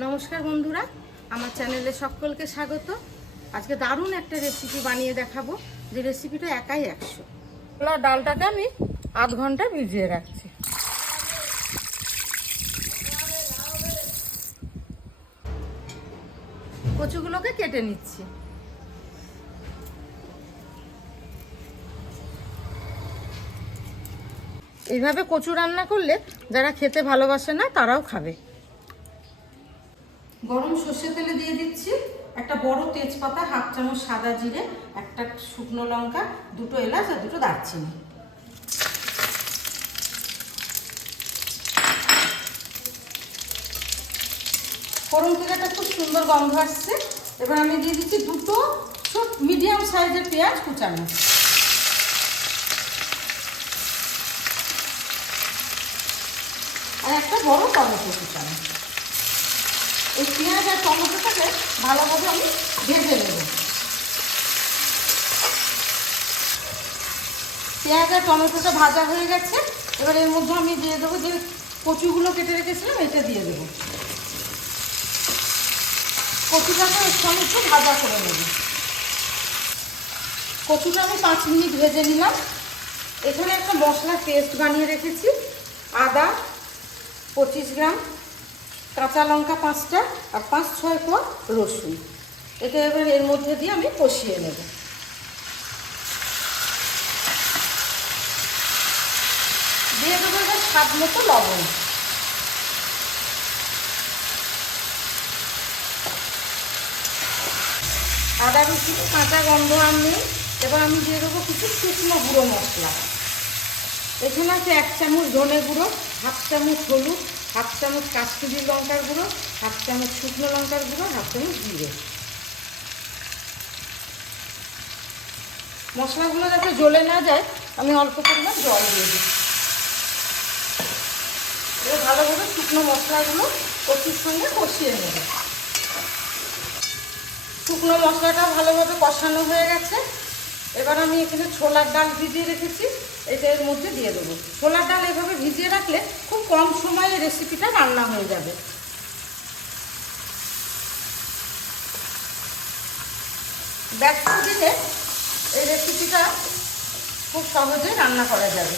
নমস্কার বন্ধুরা, আমার চ্যানেলে সকলকে স্বাগত। আজকে দারুণ একটা রেসিপি বানিয়ে দেখাবো, যে রেসিপিটা একাই 100। ডালটাকে আমি আধ ঘন্টা ভিজিয়ে রাখছি। কচুগুলোকে কেটে নিচ্ছি। এইভাবে কচু রান্না করলে যারা খেতে ভালোবাসে না তারাও খাবে। গরম সর্ষে তেলে দিয়ে দিচ্ছি একটা বড় তেজপাতা, হাফ চামচ সাদা জিরে, একটা শুকনো লঙ্কা, দুটো এলাচ আর দুটো দারচিনি। ফোড়ন থেকে একটা খুব সুন্দর গন্ধ আসছে। এবার আমি দিয়ে দিচ্ছি দুটো ছোট মিডিয়াম সাইজের পেঁয়াজ কুচানো, আর একটা বড় টমেটো কুচানো। এই পেঁয়াজ আর টমেটোটাকে ভালোভাবে আমি ভেজে নেব। পেঁয়াজ আর টমেটোটা ভাজা হয়ে গেছে। এবার এর মধ্যে আমি দিয়ে দেবো যে কচুগুলো কেটে রেখেছিলাম, এটা দিয়ে দেবো। কচুটাকে একটু আমি একটু ভাজা করে নেব। কচুটা আমি 5 মিনিট ভেজে নিলাম। এখানে একটা মশলার পেস্ট বানিয়ে রেখেছি। আদা 25 গ্রাম, কাঁচা লঙ্কা 5টা, আর 5-6 কোয়া রসুন। এটা এবার এর মধ্যে দিয়ে আমি কষিয়ে নেব। দিয়ে দেবো এবার স্বাদ মতো লবণ। আদা রসুন কাঁচা গন্ধ আর নেই। এবার আমি দিয়ে দেবো কিছু শুকনো গুঁড়ো মশলা। এখানে আছে 1 চামচ ধনে গুঁড়ো, হাফ চামচ হলুদ, হাফ চামচ কাশ্মীরি লঙ্কার গুঁড়ো, হাফ চামচ শুকনো লঙ্কার গুঁড়ো, হাফ চামচ জিরে। মশলাগুলো যাতে জ্বলে না যায় আমি অল্প পরিমাণ জল দিয়ে দিই। এবার ভালোভাবে শুকনো মশলাগুলো কচুর সঙ্গে কষিয়ে নেব। শুকনো মশলাটা ভালোভাবে কষানো হয়ে গেছে। এবার আমি এখানে ছোলার ডাল ভিজিয়ে রেখেছি, এটা এর মধ্যে দিয়ে দেবো। ছোলার ডাল এভাবে ভিজিয়ে রাখলে খুব কম সময়ে রেসিপিটা রান্না হয়ে যাবে। ব্যস্ত দিলে এই রেসিপিটা খুব সহজেই রান্না করা যাবে।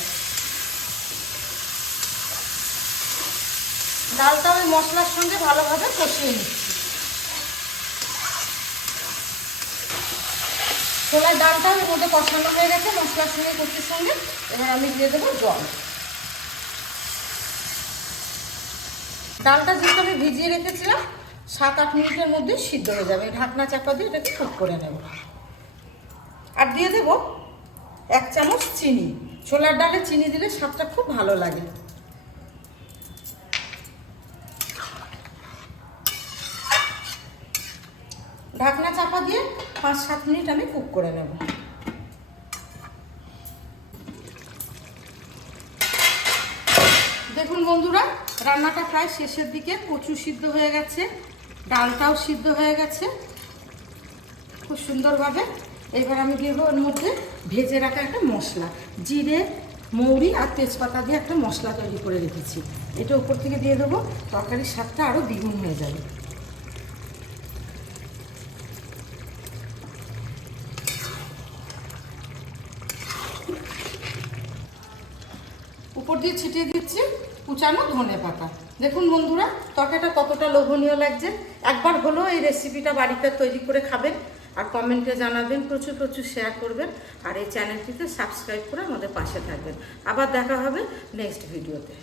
ডালটা ওই মশলার সঙ্গে ভালোভাবে কষিয়ে নিচ্ছি। ছোলার ডালটা ওর মধ্যে কষানো হয়ে গেছে মশলার সঙ্গে, কচুর সঙ্গে। এবার আমি দিয়ে দেবো জল। ডালটা যেহেতু আমি ভিজিয়ে রেখেছিলাম 7-8 মিনিটের মধ্যে সিদ্ধ হয়ে যাবে। ঢাকনা চাপা দিয়ে এটাকে কুক করে নেব। আর দিয়ে দেব 1 চামচ চিনি। ছোলার ডালে চিনি দিলে স্বাদটা খুব ভালো লাগে। ঢাকনা চাপা দিয়ে 5-7 মিনিট আমি কুক করে নেব। দেখুন বন্ধুরা, রান্নাটা প্রায় শেষের দিকে। কচু সিদ্ধ হয়ে গেছে, ডালটাও সিদ্ধ হয়ে গেছে খুব সুন্দরভাবে। এবার আমি দেবো ওর মধ্যে ভেজে রাখা একটা মশলা, জিরে, মৌরি আর তেজপাতা দিয়ে একটা মশলা তৈরি করে রেখেছি। এটা উপর থেকে দিয়ে দেবো, তরকারির স্বাদটা আরও দ্বিগুণ হয়ে যাবে। উপর দিয়ে ছিটিয়ে দিচ্ছি কুচানো ধনেপাতা। দেখুন বন্ধুরা, তরকারিটা কতটা লোভনীয় লাগছে। একবার হলেও এই রেসিপিটা বাড়িতে তৈরি করে খাবেন, আর কমেন্টে জানাবেন, প্রচুর প্রচুর শেয়ার করবেন, আর এই চ্যানেলটিতে সাবস্ক্রাইব করে আমাদের পাশে থাকবেন। আবার দেখা হবে নেক্সট ভিডিওতে।